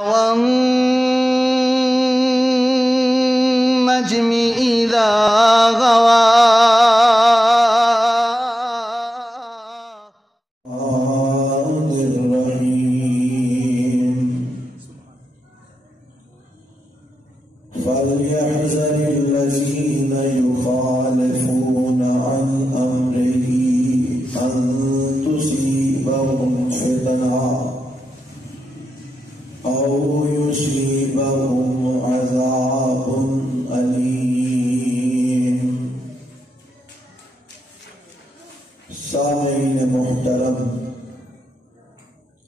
والنجم إذا غوى فليحذر الذين يخالفون عن أمره أن تصيبهم فتنة أو يصيبهم عذاب أليم۔ سامعین محترم،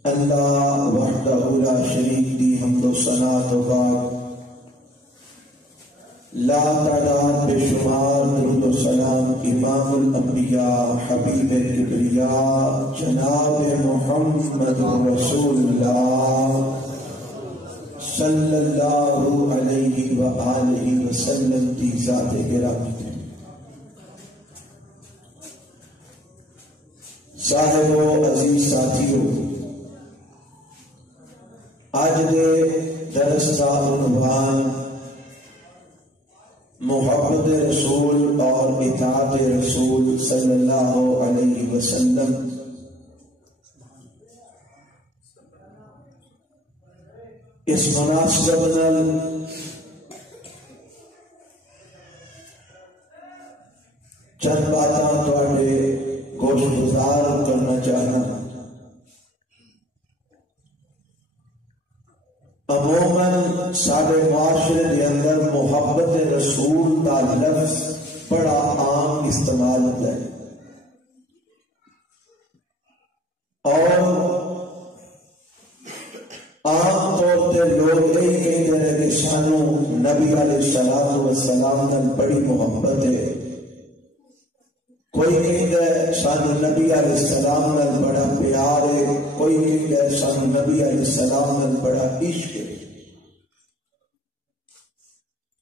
اللہ وحدہ لا شریک دی حمد و ثنا و بعد لا تعداد بے شمار درود و سلام امام الانبیاء حبیب کبریاء جناب محمد رسول اللہ صلی اللہ علیہ وآلہ وسلم کی ذات گرامی ہے۔ صاحبو عزیز ساتھیو، آج دے درس کا عنوان محبت رسول اور اطاعت رسول صلی اللہ علیہ وسلم۔ اس مناسبت نال چند باتاں تواڈے گوش گزار کرنا چاہنا۔ عموماً سارے معاشرے کے اندر محبت رسول کا لفظ بڑا عام استعمال ہوتا ہے، اور عام طور پہ لوگ یہی کہتے ہیں کہ سانو نبی علیہ الصلوۃ والسلام نال بڑی محبت ہے، کوئی کہتا ہے سانو نبی علیہ السلام نال بڑا پیار ہے، کوئی کہتا ہے سانو نبی علیہ السلام نال بڑا عشق ہے۔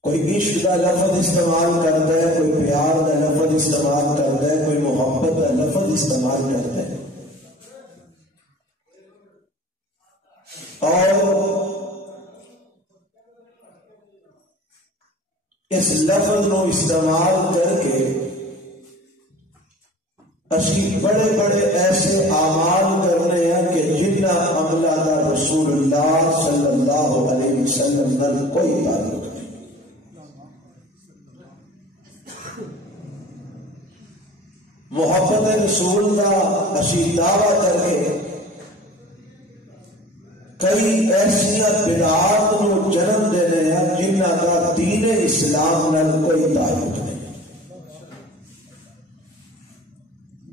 کوئی عشق کا لفظ استعمال کرتا ہے، کوئی پیار کا لفظ استعمال کرتا ہے، کوئی محبت کا لفظ استعمال کرتا ہے۔ اور اس لفظ کو استعمال کر کے اسی بڑے بڑے ایسے اعمال کرنے ہیں کہ جنہ عملہ کا رسول اللہ صلی اللہ علیہ وسلم نال کوئی تعلق نہیں۔ محبت رسول کا اسی دعویٰ کر کے کئی ایسیا بدعات کو جنم دینے ہیں جنہ کا دین اسلام نال کوئی تعلق نہیں۔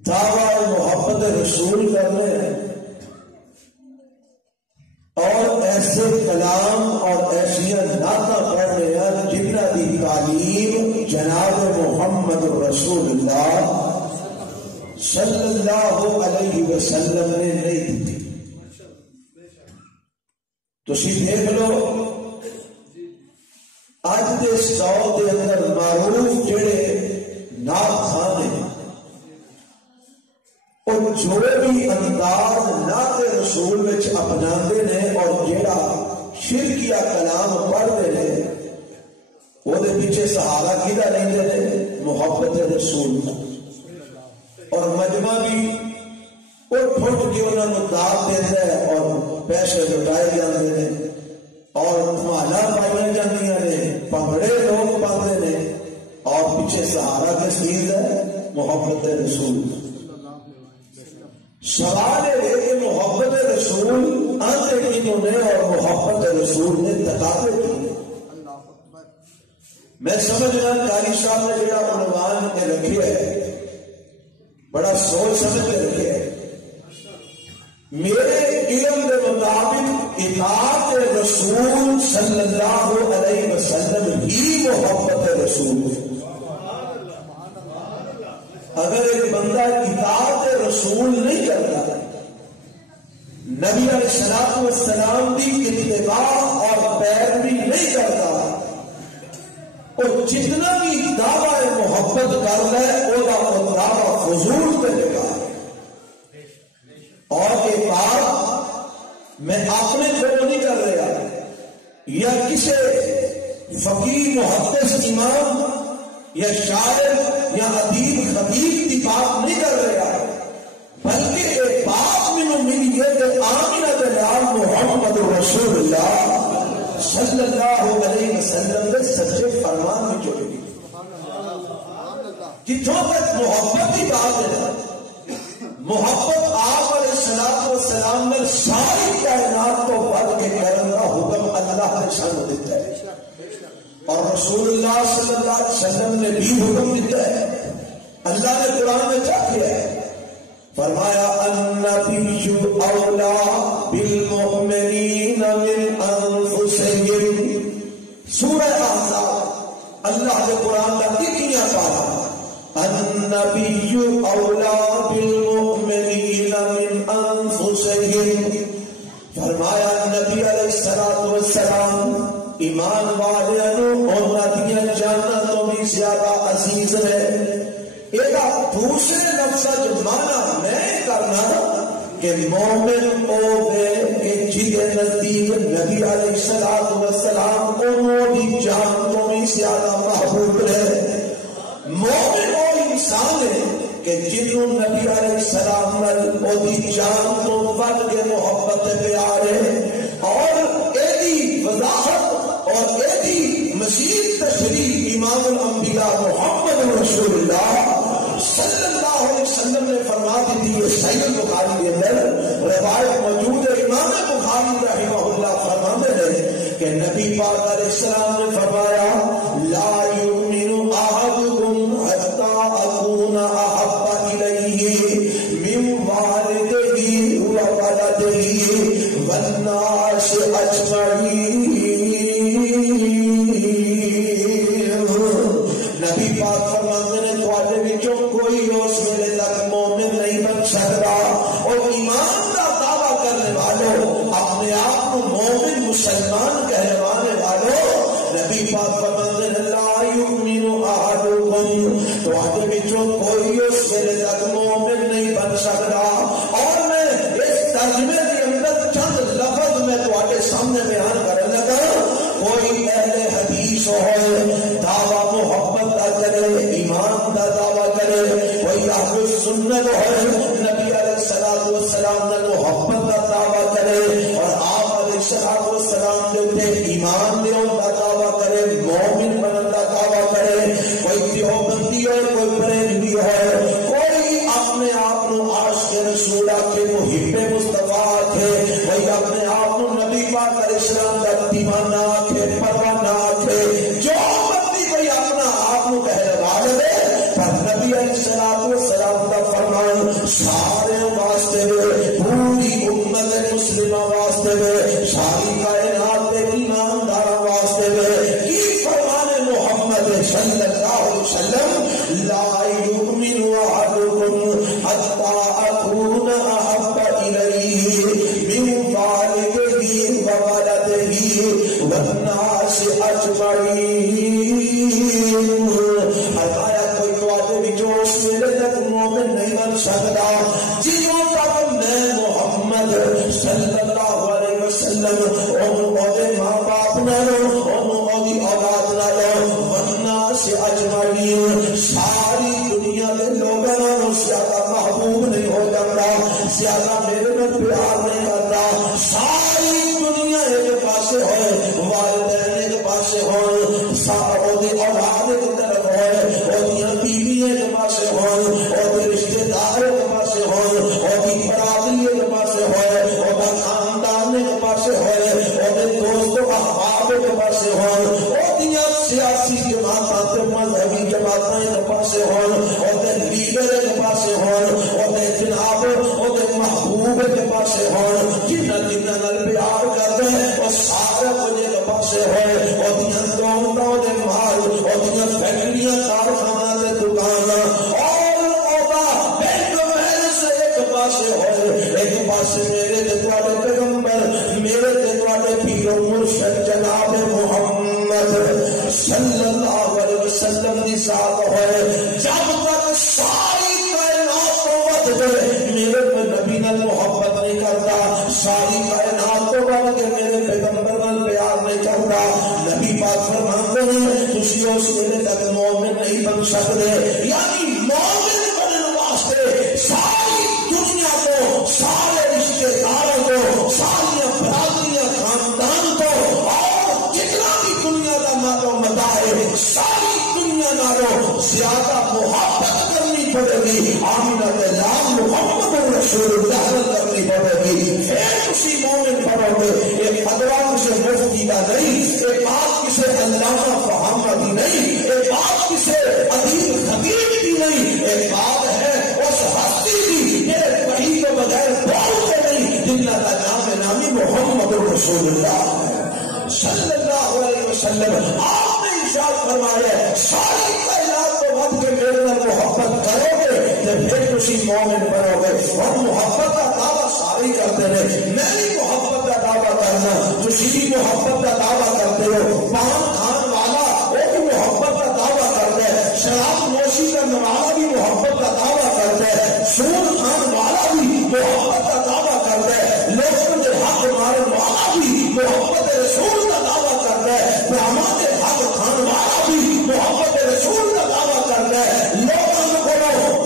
دعویٰ محبت رسول کر رہے ہیں اور ایسے کلام اور ایسیا نعتیں پڑھ رہے ہیں جنہ کی تعلیم جناب محمد رسول اللہ صلی اللہ علیہ وسلم نے نہیں دی۔ تسی دیکھ لو اج دے سو دے اندر معروف جڑے نعت خان ہیں، اور جو بھی انداز نعت رسول وچ اپناندے نے اور جڑا شرکیہ کلام پڑھتے ہیں وہ دے پیچھے سہارا کیدا لیندے نے؟ محبت رسول کا۔ اور مجمع بھی اٹھ اٹھ کے انہوں نے دعوت دیتا ہے اور پیسے لٹائے جاتے ہیں اور دھمالا پائیاں جاندیاں نے، پگڑے لوگ پاتے نے، اور پیچھے سہارا کس چیز ہے؟ محبت رسول۔ سوال ہے کہ محبت رسول آتے کینوں نے اور محبت رسول نے تقاضے کیے؟ میں سمجھ رہا قاری صاحب نے جڑا عنوان کے رکھے ہے بڑا سوچ سمجھ کے رکھے ہے۔ میرے علم کے مطابق اطاعت رسول صلی اللہ علیہ وسلم ہی محبت رسول ہے۔ اگر ایک بندہ اطاعت رسول نہیں کرتا، نبی علیہ الصلوۃ والسلام کی اتباع اور پیروی نہیں کرتا، اور جتنا بھی دعویٰ محبت کر لے وہ دعویٰ فضول کرے گا۔ اور ایک بات میں اپنے کو نہیں کر رہا، یا کسی فقیر محدث امام یا شاعر یا ادیب خطیب کی بات نہیں کر رہا، بلکہ ایک بات میں ملی ہے کہ آمنہ دلال محمد رسول اللہ صلی اللہ علیہ وسلم نے سچے فرمان میں جو لگی جتوں تک محبت کی بات ہے، محبت آپ علیہ السلام نے ساری کائنات کو بڑھ کے کرنے کا حکم اللہ نے سانو دیتا ہے، اور رسول اللہ صلی اللہ علیہ وسلم نے بھی حکم دیتا ہے۔ اللہ نے قرآن میں کیا کیا ہے؟ فرمایا النبی اولا بالمؤمنین من انفسہم، سورہ احزاب اللہ کے قرآن کا 1 پارہ، النبی اولا بالمؤمنین من انفسہم، فرمایا نبی علیہ السلام ایمان والوں اور دیا جانتوں بھی زیادہ عزیز ہے۔ ایک دوسرے لفظ مانا میں کرنا کہ مومن ہوئے کہ جیدے نزدیک نبی علیہ السلام انہوں بھی جانتوں بھی زیادہ محبوب ہے۔ مومن وہ انسان ہے کہ جنہوں نبی علیہ السلام نے جان تو بڑھ کے محبت پیار ہے، اور ایدی وضاحت اور ایدی مزید تشریح امام الانبیاء محمد رسول اللہ صلی اللہ علیہ وسلم نے فرما دی تھی۔ یہ صحیح بخاری کے اندر روایت موجود ہے، امام بخاری رحمہ اللہ فرماتے ہیں کہ نبی پاک علیہ السلام نے فرمایا لا یؤمن احدکم حتی اکون احب الیہ من والدہ وولدہ والناس اجمعین۔ نبی پاک فرماتے ہیں تواڈے وچوں کوئی اس ویلے تک مومن نہیں بن سکتا، اور ایمان کا دعویٰ کرنے والوں، اپنے آپ کو مومن مسلمان کہلوانے والوں، نبی پاک فرماتے ہیں لا یؤمن احدکم، تواڈے وچوں کوئی اس ویلے تک مومن نہیں بن سکتا۔ اور میں اس ترجمے کے اندر چند لفظ میں تواڈے سامنے بیان کرنے لگا۔ کوئی اہل حدیث ہو دعویٰ محبت کا کرے، ایمان کا دعویٰ کرے، کوئی اہل سنت ہو نبی علیہ السلام نے محبت کا دعویٰ کرے اور آپ علیہ السلام کے ایمان دیوں کا دعویٰ کرے، مومن بننے کا دعویٰ کرے، کوئی دیوبندی ہو، کوئی بریلوی ہو، کوئی اپنے آپ کو عاشق رسول کے محب مصطفیٰ تھے، کوئی اپنے آپ کو نبی پاک علیہ السلام کا دیوانہ تھے، پروانہ تھے، جو بندی کوئی اپنا آپ کو کہلوا دے، پر نبی علیہ السلام کا فرمان سارے واسطے پوری امت مسلمہ واسطے ساری کائنات کے ایماندار واسطے کی فرمان محمد صلی اللہ علیہ وسلم لا یؤمن احدکم حتی اکون احب الیہ من والدہ وولدہ والناس اجمعین۔ فرمایا کوئی تواڈے وچوں اس ویلے تک مومن نہیں بن سکتا جدوں تک میں محمد صلی اللہ علیہ وسلم اور ماں باپ نالوں اور اولاد نالوں والناس اجمعین ساری دنیا کے لوگوں زیادہ محبوب نہیں ہو جاتا، زیادہ میرے میں پیار نہیں کرتا۔ ساری دنیا ایک پاسے ہوئے، والدین ایک پاسے ہوئے، اولاد ایک طرف ہوئے، بیوی ایک پاسے ہوئے، رشتے دار ایک پاسے ہوئے، برادری ایک پاسے ہوئے، خاندان ایک پاسے ہوئے، دوست احباب ایک پاسے ہوئے، سیاسی جماعت مذہبی جماعت ایک پاسے ہوئے، لیڈر ایک پاسے ہوئے، جناب محبوب ایک پاسے ہوئے، جنہ پیار کرتے ہیں وہ سارے کچھ ایک پاسے ہوئے، دولتوں مال اور فیکٹریاں کارخانہ دکان اور بینک بیلنس ایک پاسے ہوئے، ایک پاسے میرے تواڈے پیغمبر میرے تواڈے پیر و مرشد جناب محمد صلی اللہ علیہ وسلم کی ذات ہوئے۔ جب تک ساری کائنات کو ود گئے میرے نبی نال محبت نہیں کرتا، ساری کائنات کو ود کے میرے پیغمبر نال پیار نہیں کرتا، پاک فرماتے ہیں تسی اس ویلے تک مومن نہیں بن سکتے، یعنی مومن بننے واسطے ساری دنیا کو، سارے رشتے داروں کو، ساری برادریاں خاندان کو اور جتنا بھی دنیا کا مادہ متا ہے ساری دنیا نالوں زیادہ محبت کرنی پڑے گی، آمینہ کے نام محمد رسول اللہ کرنی پڑے گی، پھر اسی مومن پڑھو گے۔ ایک فتویٰ کسی مفتی کا نہیں، ایک بات کسی علامہ فہامہ کی نہیں، ایک بات کسی ادیب خطیب کی نہیں، ایک بات ہے اس ہستی کی میرے وحی کے بغیر بولتے نہیں جن کا نام نامی محمد رسول اللہ صلی اللہ علیہ وسلم۔ آپ نے ارشاد فرمایا ساری کائنات کو ود کے میرے میں محبت کرو گے تو پھر اسی مومن بنو گے۔ اور محبت کا دعویٰ سارے کرتے ہیں، میں بھی محبت کا دعویٰ کرنا، تسی بھی محبت کا دعویٰ کرتے ہو، پان کھان والا وہ بھی محبت کا دعویٰ کرتا ہے، شراب نوشی کرنے والا بھی محبت کا دعویٰ کرتا ہے، سود کھان والا بھی محبت کا دعویٰ کرتا ہے، لوگوں کے حق مارنے والا بھی محبت رسول کا دعویٰ کرتا ہے، برہمان کے حق کھان والا بھی محبت رسول کا دعویٰ کرتا ہے، لوگوں کو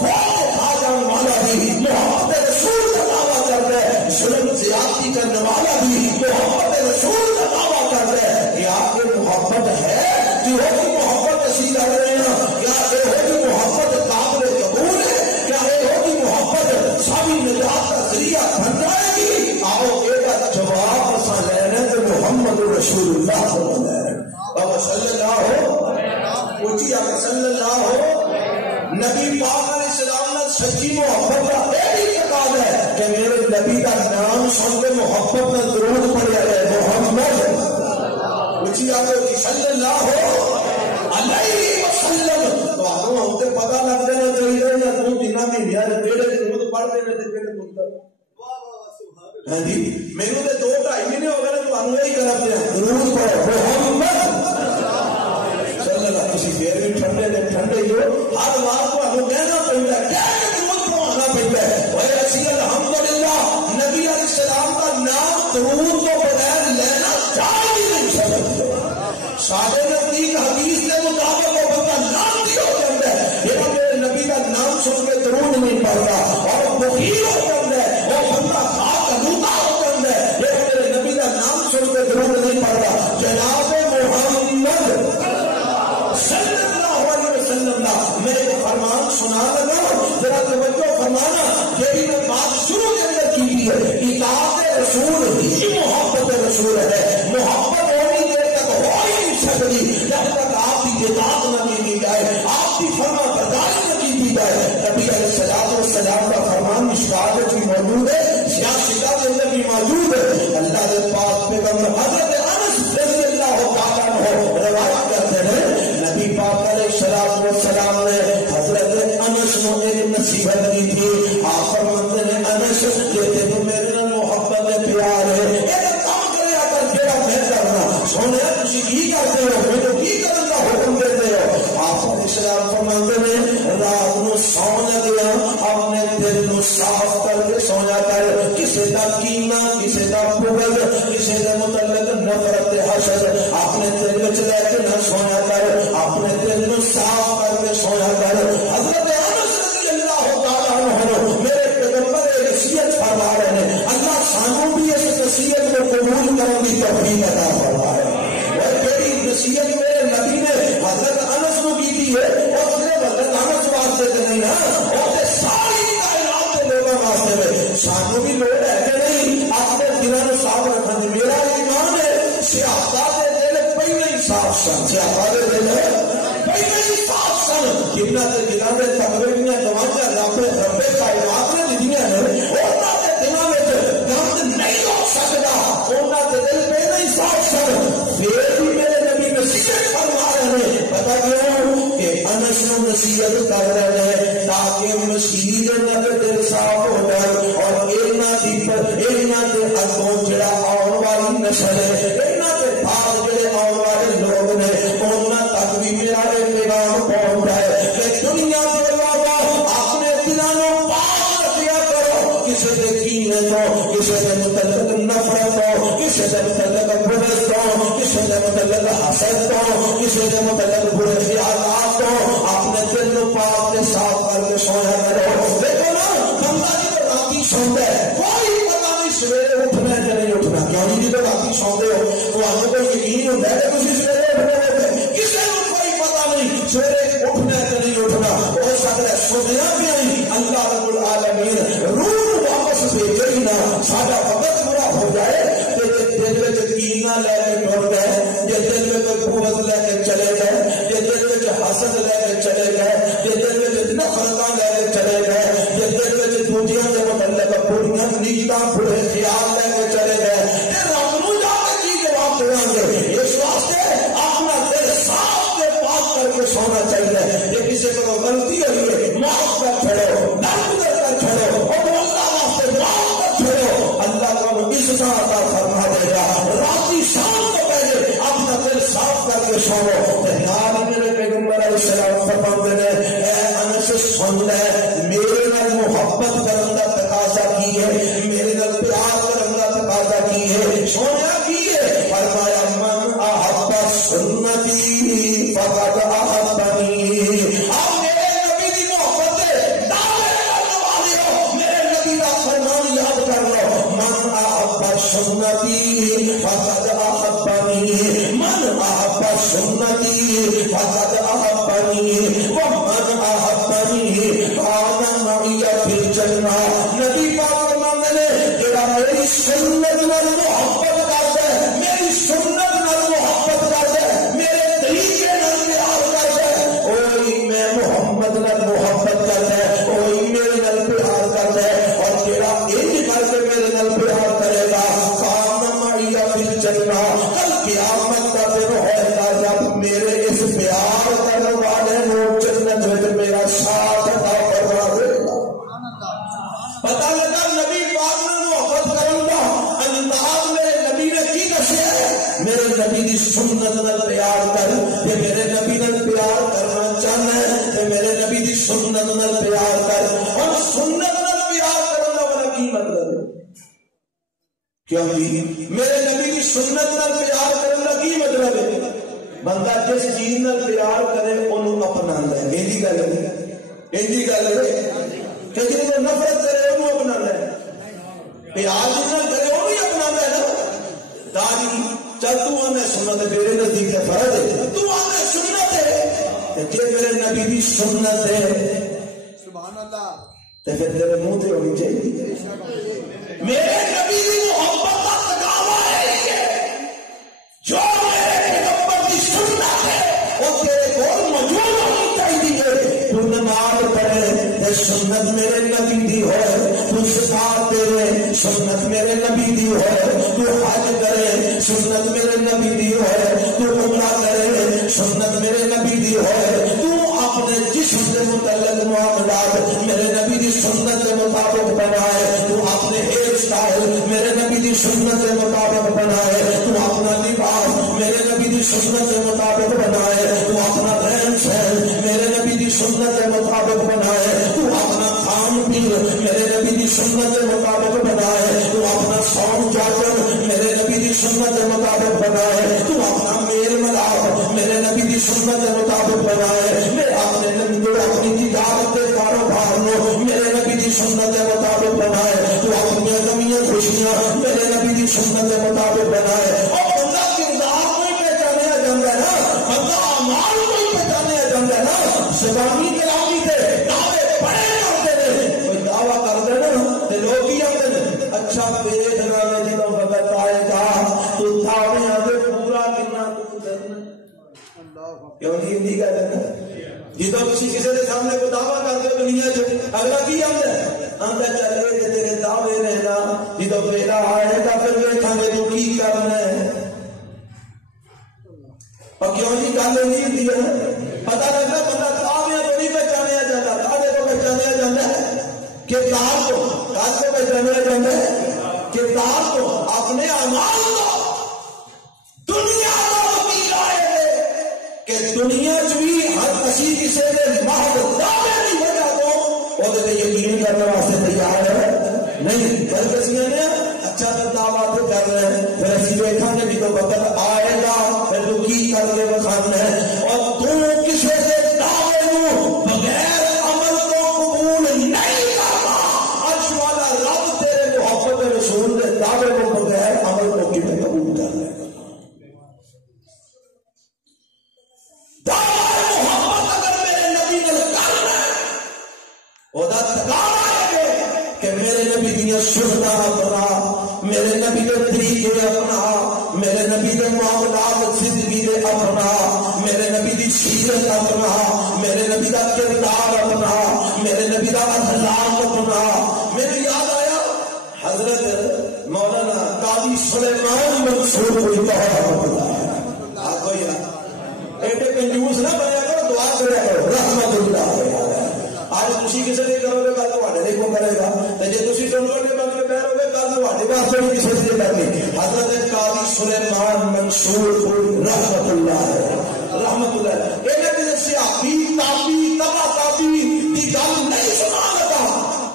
کھا جانے والا بھی محبت رسول کا دعویٰ کرتا ہے، ظلم زیادتی کرنے والا بھی محبت رسول کا دعویٰ کرتا ہے۔ یہ آپ کی محبت ہے کہ وہ بھی محبت اسی کر رہے ہیں، کیا یہ ہوگی محبت قابل قبول ہے، کیا یہ ہوگی محبت سبھی نجات کا ذریعہ بن جائے گی؟ آؤ ایک جواب ایسا لینے تو محمد رسول اللہ صلی اللہ علیہ صلی اللہ ہو نبی پاک علیہ السلام نے سچی محبت کا ایک اعتقاد ہے کہ میرے نبی کا نام سن کے محبت میں درود پڑے ہے محمد صلی اللہ علیہ وسلم۔ تو آپ کو پتا لگ جانا چاہیے یا تو دنوں میں یار کہڑے درود پڑھتے ہیں تے کہڑے مطلب ہاں جی میرے تے 2-2.5 مہینے ہو گئے تو انو ہی کرتے ہیں درود پڑھو محمد صلی اللہ۔ کسی پھر بھی ٹھنڈے نے ٹھنڈے ہی ہو ہر بات کو ہمیں کہنا پڑتا ہے، کیا درود پڑھانا پڑتا ہے۔ اور اسی الحمدللہ نبی علیہ السلام کا نام درود کو بغیر لینا جائز ہی نہیں سکتے۔ سارے نزدیک حدیث کے مطابق وہ بندہ نام ہو جاتا ہے، یہ میرے نبی کا نام سن کے درود نہیں پڑتا اور بخیل ہو جاتا ہے، وہ بندہ خاک آلودہ ہو جاتا ہے، یہ میرے نبی کا نام سن کے درود نہیں پڑتا۔ جناب محمد صلی اللہ علیہ وسلم میرے فرمان سنا لگا، ذرا توجہ فرمانا، یہ میں بات شروع کے اندر کی ہے، اطاعت رسول ہی محبت رسول ہے۔ محبت ہونی دیر تک ہو ہی نہیں سکتی جب تک آپ کی اطاعت نہ کی جائے، آپ کی فرما برداری نہ کی جائے۔ نبی علیہ السلام کا فرمان مشکات بھی موجود ہے، سیاستہ کے اندر بھی موجود ہے۔ اللہ کے پاک پیغمبر حضرت انس رضی اللہ تعالیٰ عنہ روایت کرتے ہیں نبی پاک علیہ السلام نے حضرت انس کو ایک نصیحت کی تھی۔ آپ فرماتے ہیں انس یہ تجھے میرے محبت پیار ہے، ایک کام کرے اگر میرا میں کرنا سونے تھی کی کرتے ہو میرے کی کرنے کا حکم دیتے ہو۔ آپ اسلام فرماتے ہیں رات کو سونا دیا اپنے دل کو صاف کر کے سونا کر، کسی کا کینہ کسی کا بغض کسی کے متعلق نفرت حسد اپنے دل میں لے کے نہ سونا کر، اپنے دل کو صاف کر کے سونا کر۔ حضرت انس رضی اللہ تعالیٰ عنہ میرے پیغمبر ایک نصیحت فرما رہے ہیں، اللہ سانوں بھی اس نصیحت کو قبول کرنے کی توفیق عطا فرمائے۔ اور میری نصیحت میرے نبی نے حضرت انس کو کی تھی ہے، اور صرف حضرت انس واسطے سے نہیں ہے، اور ساری کائنات کے لوگوں واسطے میں سانوں بھی لوگ ہے کہ نہیں اپنے دلوں کو صاف رکھنے۔ میرا ایمان ہے سیاحت کے دل پہلے ہی صاف سن، سیاحت کے دل پہلے ہی صاف سن، جنہ کے دلوں میں تقوی نے تماچا ربے کائنات نے دیدیاں ہیں، انہوں کے دلوں میں گند نہیں ہو سکتا، انہوں کے دل پہلے ہی صاف سن۔ پھر بھی میرے نبی نصیحت فرما رہے ہیں، پتا کیوں کہ انس کو نصیحت کر رہے ہیں تاکہ مسیح کے دل صاف ہو جائے، اور اینا کے اگوں جڑا آن والی نسل ہے، اینا کے بعد جڑے آن والے لوگ نے انہاں تک بھی میرا پیغام پہنچ جائے کہ دنیا کے لوگوں اپنے دلوں پاک رکھیا کرو، کسی کے کینے تو کسی کے متعلق نفرت ہو، کسی کے متعلق بغض ہو، کسی کے متعلق حسد تو کسی کے متعلق برے خیالات تو اپنے دل کو پاک کے صاف کر کے سویا کرو. دیکھو نا بندہ جب راتی سوندا ہے کوئی پتہ نہیں سویرے اٹھنا یا نہیں اٹھنا. کیوں نہیں جب راتی سوندے ہو تمہیں کوئی یقین ہوتا ہے کہ تسی سویرے اٹھنا ہے؟ کسی کو کوئی پتہ نہیں سویرے اٹھنا یا نہیں اٹھنا. ہو سکتا ہے سویا بھی نہیں اللہ رب العالمین روح واپس بھیجے ہی نہ ساڈا وقت برا ہو جائے تے دل وچ کینہ لے کے ٹر گئے جے دل وچ قوت لے کے چلے گئے جے دل وچ حسد لے کے چلے گئے جے دل وچ نفرتاں لے کے چلے گئے جے دل وچ دوجیاں دے متعلق بڑیاں نیتاں برے خیال لے کے چلے گئے تے رب نوں جا کے کی جواب دیں گے. اس واسطے اپنا دل صاف تے پاک کر کے سونا چاہیے. جے کسی کو غلطی ہوئی ہے معاف کر چھوڑو نرم کر چھوڑو اور اللہ واسطے معاف کر چھوڑو. اللہ کو عزت عطا فرما دے گا. راتی شام کو پہلے اپنا دل صاف کر کے سوو. میرے پیغمبر علیہ السلام فرماتے ہیں اے انس سن لے میرے نال محبت کرن دا تقاضا کی ہے میرے نال پیار کرن دا تقاضا کی ہے. سونا کی ہے فرمایا من احب سنتی فقد احبنی. آپ میرے نبی دی محبت ہے دعوے کرنے والے ہو میرے نبی دا فرمان یاد کر لو من احب سنتی فقد احبنی من احب سنتی فقد احبنی ومن احبنی کان معی فی الجنہ. نبی پاک فرماتے ہیں جڑا میری سنت نال محبت کرتا ہے میری سنت نال محبت کرتا ہے میرے طریقے نال پیار کرتا ہے وہی میں محمد نال محبت کرتا ہے وہی میرے نال پیار کرتا ہے. اور جڑا انج کر کے میرے نال پیار کرے گا کان معی فی الجنہ. کل قیامت کا دن ہوئے گا جب میرے اس پیار کرنے والے لوگ جنت میں میرا ساتھ عطا فرما دے گا. پتہ لگا نبی پاک نے محبت کرن دا انداز میرے نبی نے کی دسیا ہے. میرے نبی دی سنت نال پیار کر تے میرے نبی نال پیار کرنا چاہنا ہے تے میرے نبی دی سنت نال پیار کر. اور سنت نال پیار کرن دا بڑا کی مطلب ہے کیوں جی میرے نبی کی سنت نال پیار کرنے کا کی مطلب ہے بندہ جس چیز نال پیار کرے انہوں اپنا لے. ایسی گل ہے کہ جن کو نفرت کرے انہوں اپنا لے پیار جس نال کرے وہ بھی اپنا لے نا. داری چل تو آنے سنت میرے نزدیک ہے فرض ہے تو آنے سنت ہے کہ میرے نبی کی سنت ہے سبحان اللہ تو پھر تیرے منہ تے ہونی چاہیے. میرے نبی کی محبت کا تقاضا ہے جو میرے پیغمبر کی سنت ہے وہ تیرے کو موجود ہونی چاہیے. تو نماز پڑھے تے سنت میرے نبی دی ہوئے تو صفات تیرے سنت میرے نبی دی ہوئے تو حج کرے سنت میرے نبی دی ہوئے تو عمرہ کرے سنت میرے نبی دی ہوئے تو اپنے جسم سے متعلق معاملات میرے نبی دی سنت کے مطابق بنائے تو اپنے ہیئر سٹائل میرے نبی دی سنت کے مطابق بنائے تو اپنا لباس میرے نبی دی سنت کے مطابق بنائے تو اپنا رہن سہن میرے نبی دی سنت کے مطابق بنائے تو اپنا کھان پین میرے نبی دی سنت کے مطابق بنائے تو اپنا سون چاچن میرے نبی دی سنت کے مطابق بنائے تو اپنا میل ملاپ میرے نبی دی سنت کے مطابق بنائے. میرے اپنے نبی اپنی تجارت کے کاروبار نو میرے نبی دی سنت کے مطابق بنائے تو اپنی کمیاں خوشیاں میرے نبی دی سنت کے مطابق بنائے. اور بندہ کردار کو ہی پہچانیا جاتا ہے نا بندہ اعمال کو ہی پہچانیا جاتا ہے نا. سلامی کلامی کے دعوے بڑے کرتے ہیں کوئی دعویٰ کرتے نا تو لوگ ہی آتے ہیں اچھا پیٹ نہ جدوں وقت آئے گا تو دعوے آتے پورا کتنا کیوں نہیں کہتے ہیں جدو کسی کے سامنے کو دعویٰ کرتے ہو دنیا اگلا کی آتا چلے کہ تیرے دعوے رہنا جدو بیٹا آئے گا پھر بیٹھا گے تو کی کرنا ہے. اور کیوں نہیں گل نہیں ہوتی پتا لگتا بندہ دعوے کو نہیں پہچانیا جاتا دعوے کو پہچانیا جاتا ہے کردار کو پہچانیا جاتا ہے کردار کو اپنے اعمال کو. دنیا کہ دنیا بھی ہر کسی کسی کے محض دعوے کی وجہ تو وہ یقین کرنے واسطے تیار ہے نہیں. ہر کسی نے اچھا تو دعویٰ تو کر رہے ہیں پھر اسی بیٹھا کہ بھی تو وقت آئے گا پھر تو کی کر سننا اپنا، میرے نبی کے طریقے اپنا، میرے نبی کے معاملات زندگی دے اپنا، میرے نبی دی سیرت اپنا، میرے نبی دا کردار اپنا، میرے نبی دا اخلاق اپنا۔ میرے یاد آیا حضرت مولانا قاضی سلیمان منصور کوئی رحمۃ اللہ، آپ کو یاد ایڈے کنجوس نہ بنیا کرو، دعا کریا کرو رحمت اللہ۔ آج تسی کسی نے کرو گے کل تواڈے نہیں کو کرے گا، تے جے تسی ٹنڈے کے بغل پہ رہو گے کل تواڈے واسطے بھی کسی نے کرنی۔ حضرت قاضی سلیمان منصور رحمت اللہ رحمت اللہ انہاں دے صحابی تابعی تبع تابعی دی گل نہیں سنا لگا،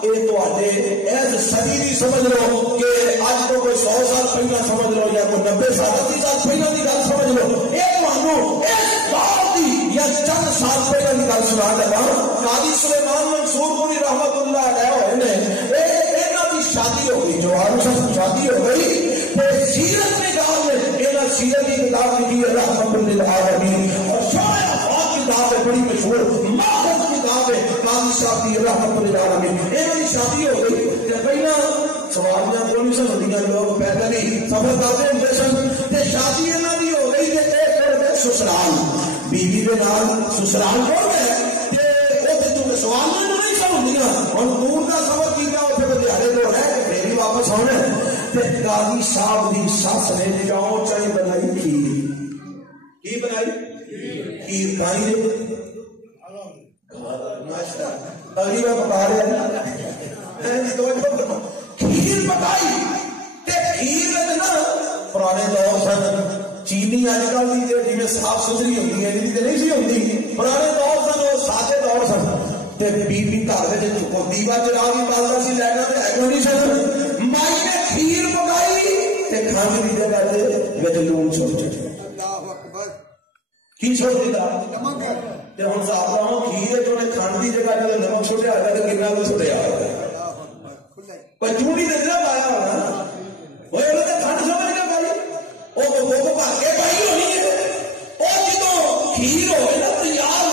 اے تواڈے ایس صدی دی سمجھ لو کہ اج تو کوئی 100 سال پہلا سمجھ لو یا کوئی 90 سال پہلا دی گل سمجھ لو، اے تانوں اس دور دی یا چند سال پہلے کی گل سنا لگا۔ قاضی سلیمان منصور پوری رحمت اللہ علیہ ہوئے نے، انہاں دی شادی ہو گئی، جوان شخص شادی ہو گئی، تے سیرت نگاہ میں انہاں سیرت کی کتاب لکھی ہے رحمت للعالمین، اور شارع افاق کتاب ہے بڑی مشہور، ماخذ کتاب ہے قاضی صاحب کی رحمت للعالمین۔ انہاں دی شادی ہو گئی تے پہلا سواریاں کو نہیں سن ہوندیاں، لوگ پیدل ہی سفر کرتے ہوندے سن، تے شادی انہاں دی ہو گئی تے ایک کر سسرال بیوی کے نال سسرال کون ہے تے اوتھے تو سوال نہیں سمجھدیاں، ہن دور دا سفر کیتا اوتھے بدھیارے تو ہے پھر بھی واپس آنا تے قاضی صاحب دی ساس نے چاؤ چائی بنائی کھیر، کی بنائی کھیر کھائی نے ناشتہ تقریبا پکا رہا ہے کھیر پکائی تے کھیر نا پرانے دور سن چینی اج کل کی جی صاف ستھری ہوتی ہے جی نہیں سی ہوتی، پرانے دور سن وہ سادے دور سن تے بیوی گھر دیوا چلا بھی پالتا سی لینا تے ہے نہیں سن، مائی نے کھیر پکائی تے کھانے کی جگہ تے لون چھوڑ چھوڑ اللہ اکبر کی چھوڑ دیتا تے ہن صاحب کھیر جو نے کھان کی جگہ جو نمک چھوڑیا ہے تے کتنا کچھ چھوڑیا ہے پر چونی نظر آیا ہونا وہ تے کھان سمجھ کے بھائی وہ بھر کے پائی ہونی ہے، وہ جدو کھیر ہوئے نا تیار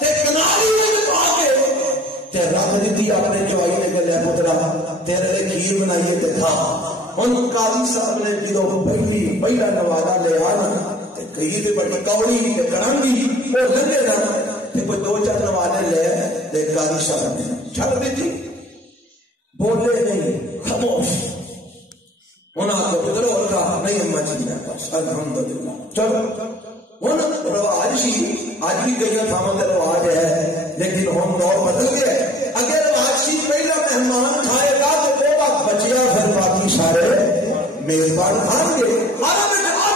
تے کناری میں پا کے تے رکھ دیتی اپنے چوائی نے کہ لے پترا تیرے لیے کھیر بنائیے تے کھا۔ ہن قاضی صاحب نے جدو پہلا نوازا لے آنا تے کئی تے بڑی کوڑی تے کرنگی وہ لنگے نا تے کوئی 2-4 نوازے لے تے قاضی صاحب نے چھڑ دیتی، بولے نہیں خاموش۔ انہاں کو پتر اور کہا نہیں اما جی میرے پاس الحمدللہ چلو ہن رواج سی اج بھی کئی تھاواں تے رواج ہے لیکن ہن دور بدل گیا ہے، اگے رواج سی پہلا مہمان کھائے گا تو وہ وقت بچیا پھر باقی سارے میزبان کھان گے، آج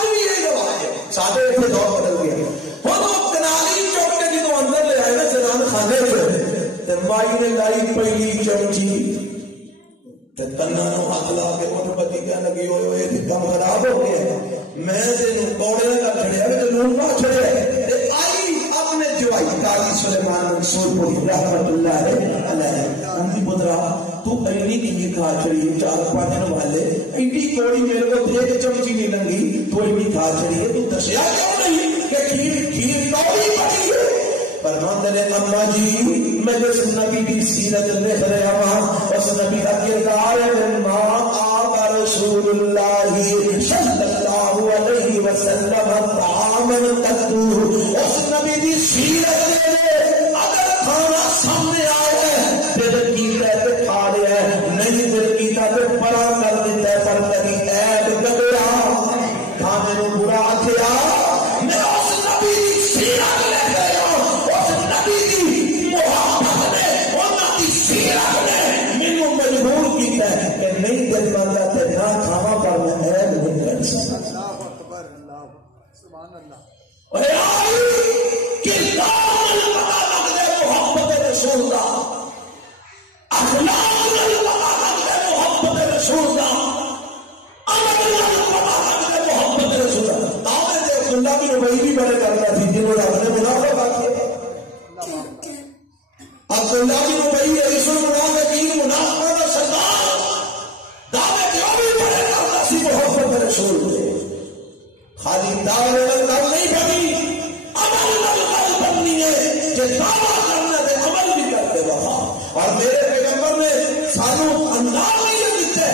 بھی یہ رواج ہے، سارے اتنے دور بدل گیا۔ ہن وہ کناری چوک کے جدوں اندر لے آئے نا جنان کھانے تے مائی نے لائی پہلی چمچی تنا ہاتھ لا کے اٹھ بچی کہنے لگی ہوئے دم خراب ہو گیا، میں تینوں کوڑے کا چھڑیا تے لون نہ چھڑیا تے آئی اپنے جوائی قاضی سلیمان منصور رحمت اللہ علیہ انتی پترا تو پہلی کی کھا چھڑی 4-5 والے ایڈی کوڑی میرے کو ایک چمچی نہیں لگی تو ایڈی کھا چھڑی ہے، تو دسیا کیوں نہیں کہ کھیر کوڑی پڑی ہے؟ فرماتے نے اما جی میں جس نبی کی سیرت لکھ رہا ہوں اس نبی کا کردار ہے، ما آقا رسول اللہ صلی اللہ علیہ وسلم طعاما قدو، اس نبی کی سیرت لے اگر کھانا سامنے آئے دل کیتا ہے کھا رہا ہے، نہیں دل کیتا تو پرا کر دیتا ہے، پر کبھی عیب گدرا کھانے کو برا آخیا میں اس نبی کی سیرت لے گیا مجبور کیتا ہے کہ نہیں دل بنتا تے نہ کھاوا پر میں عیب نہیں کر سکتا۔ اللہ اکبر اللہ سبحان اللہ۔ اے آئی کردار پتہ لگدے محبت رسول دا، اخلاق پتہ لگدے محبت رسول دا، عمل پتہ لگدے محبت رسول دا۔ دعوت عبداللہ بن ابی بھی بڑے کرتا تھی جنہوں نے اپنے منافق کیے، عبداللہ بن ابی رئیس المنافقین منافقوں کا سردار، دعوت جو بھی بڑے کرتا سی محبت رسول دے، خالی دعوت گل نہیں بنی عمل گل بننی ہے کہ دعویٰ کرنا دے عمل بھی کرتے رہا۔ اور میرے پیغمبر نے سانو انداز یہ دیتے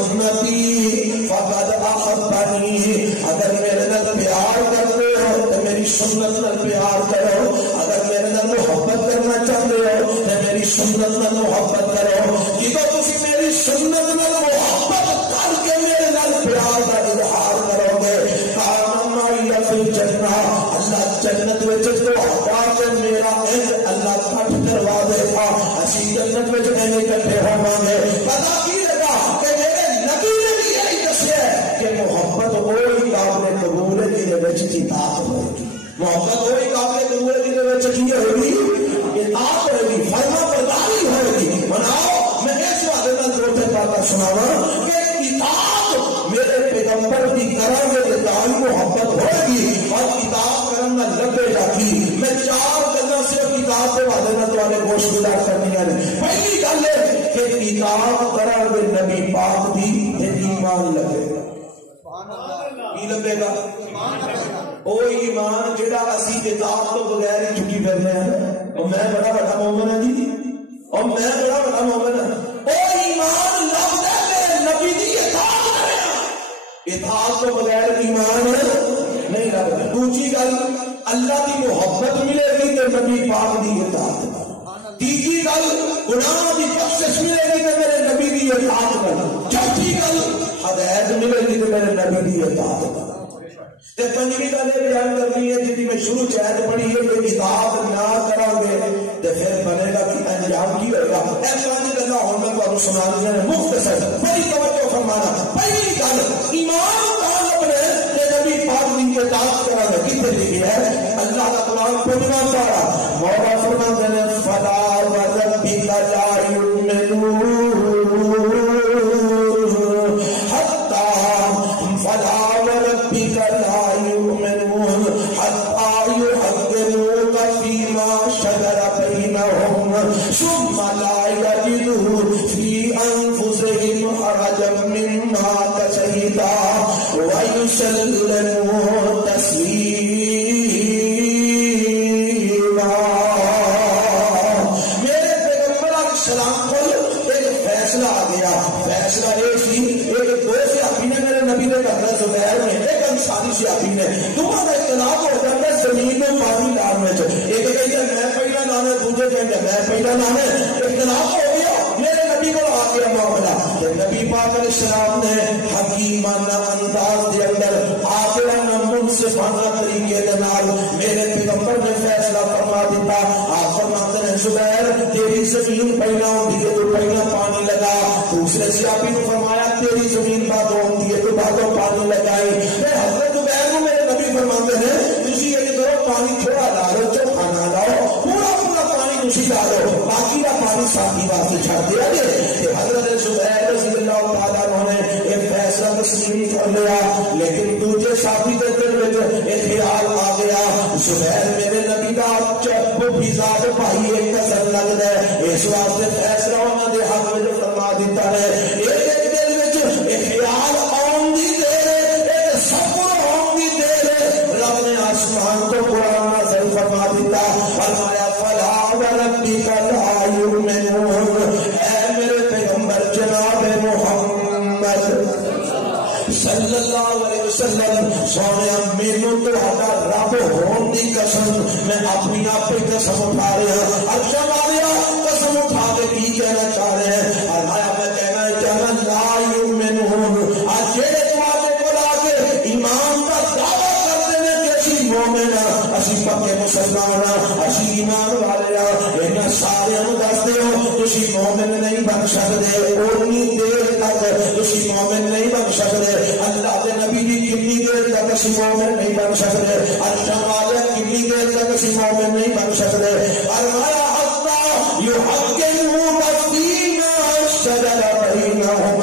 سنتی فقد احبنی، اگر میرے نال پیار کرتے ہو تو میری سنت نال پیار کرو، اگر میرے نال محبت کرنا چاہتے ہو تو میری سنت نال محبت کرو۔ جدو تسی میری سنت نال محبت کر کے میرے نال پیار کا اظہار کرو گے، کانا فی الجنہ، اللہ جنت وچ تو ہٹا کے میرا عہد اللہ کٹ کروا دے گا، اسی جنت وچ میں اکٹھے ہوواں گے۔ پتہ کی لگا کہ میرے نبی نے بھی یہی دسیا کہ محبت وہی قابل قبول ہے جہدے وچ اطاعت ہوئے گی، محبت وہی قابل قبول ہے جہدے وچ کی ہوئے گی، اطاعت ہوئے گی، فرما برداری ہوئے گی۔ مناؤ میں اس والے نال دو تین باتاں سناواں کہ اطاعت میرے پیغمبر کی کریں گے تو تائی محبت ہوئے گی، اور کتاب کرنا لگے گا کی۔ میں چار گلاں صرف کتاب کے والے نال تواڈے گوش گزار کرنیاں نے۔ پہلی گل ہے کہ کتاب کریں گے نبی پاک دی تے ایمان لگے گا۔ کی لگے گا؟ او ایمان جڑا اسی کتاب تو بغیر ہی چکی پھرنے ہیں، اور میں بڑا بڑا مومن ہوں جی، اور میں بڑا بڑا مومن ہوں، او ایمان لگتا ہے نبی دی اطاعت کریں، اطاعت تو بغیر ایمان نہیں لگتا۔ دوسری گل اللہ کی محبت ملے گی تو نبی پاک دی اطاعت، تیسری گل گناہ کی بخشش ملے گی تو میرے نبی دی اطاعت کرنا، چوتھی گل ہدایت ملے گی تو میرے نبی دی اطاعت کرنا۔ پنجویں گل یہ بیان کرنی ہے جی میں شروع چیت پڑھی ہے کہ اطاعت نہ کرو گے تو پھر بنے گا کہ انجام کی ہوگا۔ اے پانچ گلاں ہن میں تمہیں سنا دیا نے مختصر، بڑی توجہ فرمانا۔ پہلی گل ایمان طالب نے کہ نبی پاک کی اطاعت کرنا کتنے لکھا ہے؟ اللہ کا قرآن پنجواں پارہ مولا فرماتے ہیں فلا وربک لا یؤمنون ثم لا يجدوا في أنفسهم حرجا مما قضيت ويسلموا تسليما۔ میرے پیغمبر علیہ السلام کو ایک فیصلہ آ گیا، فیصلہ یہ سی ایک دو صحابی نے میرے نبی نے کہا زبیر نے ایک انصاری صحابی نے دونوں کا اختلاف ہو جاتا ہے زمین میں پانی ڈالنے سے، ایک کہتے ہیں میں پہلا لانے، دوسرے کہتے ہیں میں پہلا لانے، اختلاف ہو گیا۔ میرے نبی کو آ گیا معاملہ کہ نبی پاک علیہ السلام نے حکیمانہ انداز کے اندر عاقلانہ منصفانہ طریقے کے نال میرے پیغمبر نے فیصلہ فرما دیتا۔ آپ فرماتے ہیں زبیر تیری زمین پہلا ہوتی ہے تو پہلا پانی لگا، دوسرے صحابی نے فرمایا تیری زمین بعد ہوتی ہے تو بعدوں پانی لگائی۔ میں حضرت زبیر کو میرے نبی فرماتے ہیں تسی یہ کرو پانی تھوڑا ڈالو چوکھا نہ لاؤ، پورا پورا پانی تسی ڈالو، باقی کا پانی ساتھی واسطے چھڑ دیا جائے۔ حضرت زبیر رضی اللہ تعالیٰ عنہ نے یہ فیصلہ تسلیم کر لیا، لیکن دوسرے ساتھی کے دل میں ایک خیال آ گیا زبیر میرے نبی کا بھی ذات بھائی ایک قسم لگتا ہے، اس واسطے فیصلہ انہوں نے حق میں فرما دیتا ہے۔ ایک دل میں ایک خیال آن دی دیر ایک سفر آن دی دیر رب نے آسمان کو قرآن نازل فرما دیتا، فرمایا فلا وربک لا یؤمنون، اے میرے پیغمبر جناب محمد صلی اللہ علیہ وسلم سونے مینوں تہاڈا رب ہون دی قسم میں اپنی آپ ہی قسم اٹھا رہا ہوں۔ اچھا ماریا قسم اٹھا کے کی کہنا چاہ رہے ہیں؟ فرمایا میں کہنا چاہنا لا یؤمنون، آج جڑے تمہارے کو آ کے ایمان کا دعویٰ کرتے ہیں کہ اسی مومن ہاں، اسی پکے مسلمان ہاں، اسی ایمان والے ہاں، انہاں سارے دستے ہو تسی مومن نہیں بن سکتے، اونی دیر تک تسی مومن نہیں بن سکتے، اللہ کے نبی کی کتنی دیر تک اسی مومن نہیں بن سکتے، اچھا والا کتنی دیر تک اسی مومن نہیں بن سکتے۔ فرمایا حتی یحکموک فیما شجر بینہم،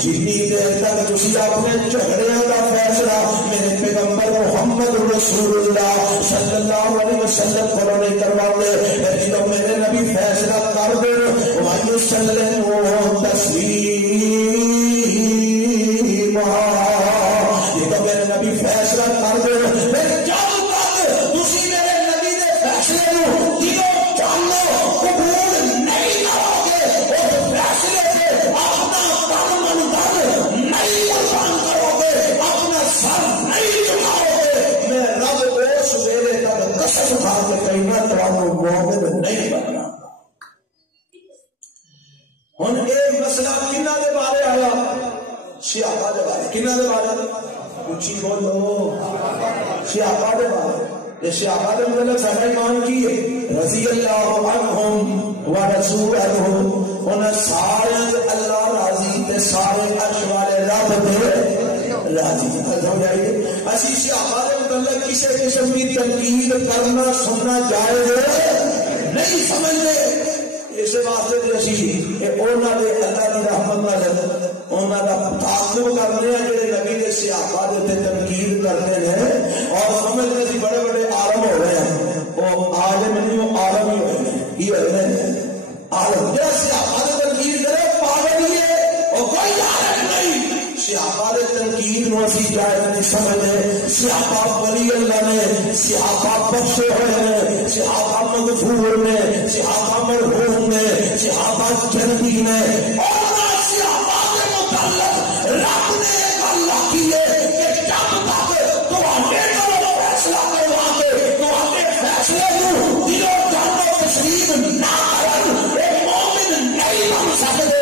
جتنی دیر تک تسی اپنے جھگڑیاں کا فیصلہ میرے پیغمبر محمد رسول اللہ صلی اللہ علیہ وسلم کو نہیں کرواتے، جب میرے نبی فیصلہ کر دے وَيُسَلِّمُوا تَسْلِيمًا، یہ تو میرے نبی فیصلہ کر دے، جب تک تسی میرے نبی نے فیصلے کو دلوں جانو قبول نہیں کرو گے، اس فیصلے سے اپنا تن من دن صحابہ دے بارے کنہ دے بارے اچھی بولو صحابہ دے بارے یہ صحابہ دے مطلب سارا ایمان کی ہے رضی اللہ عنہم و رسول عنہم انہیں سارے اللہ راضی تے سارے عرش والے رب دے راضی سمجھائیے اسی صحابہ دے مطلب کسی قسم کی تنقید کرنا سننا جائز نہیں سمجھتے اس واسطے تے اسی کہ انہاں دے اللہ دی رحمت نال انہاں دا تعلق کرنے ہیں جڑے نبی دے صحابہ دے تے تنقید کرتے ہیں اور سمجھتے ہیں بڑے بڑے عالم ہو رہے ہیں وہ عالم نہیں وہ عالم ہی ہوئے ہیں یہ ہوئے ہیں عالم جڑا صحابہ دے تنقید کرے پاگل ہی ہے اور کوئی عالم نہیں صحابہ دے تنقید نو اسی جائز نہیں سمجھتے صحابہ ولی اللہ نے صحابہ بخشے ہوئے ہیں صحابہ مغفور نے صحابہ مرحوم نے صحابہ جنتی نے اور صحابہ کے متعلق رب نے ایک اللہ کی ہے کہ جب تک تو آگے فیصلہ کروا کے تو آگے فیصلے کو دل و جان و تسلیم نہ کرن ایک مومن نہیں بن سکتے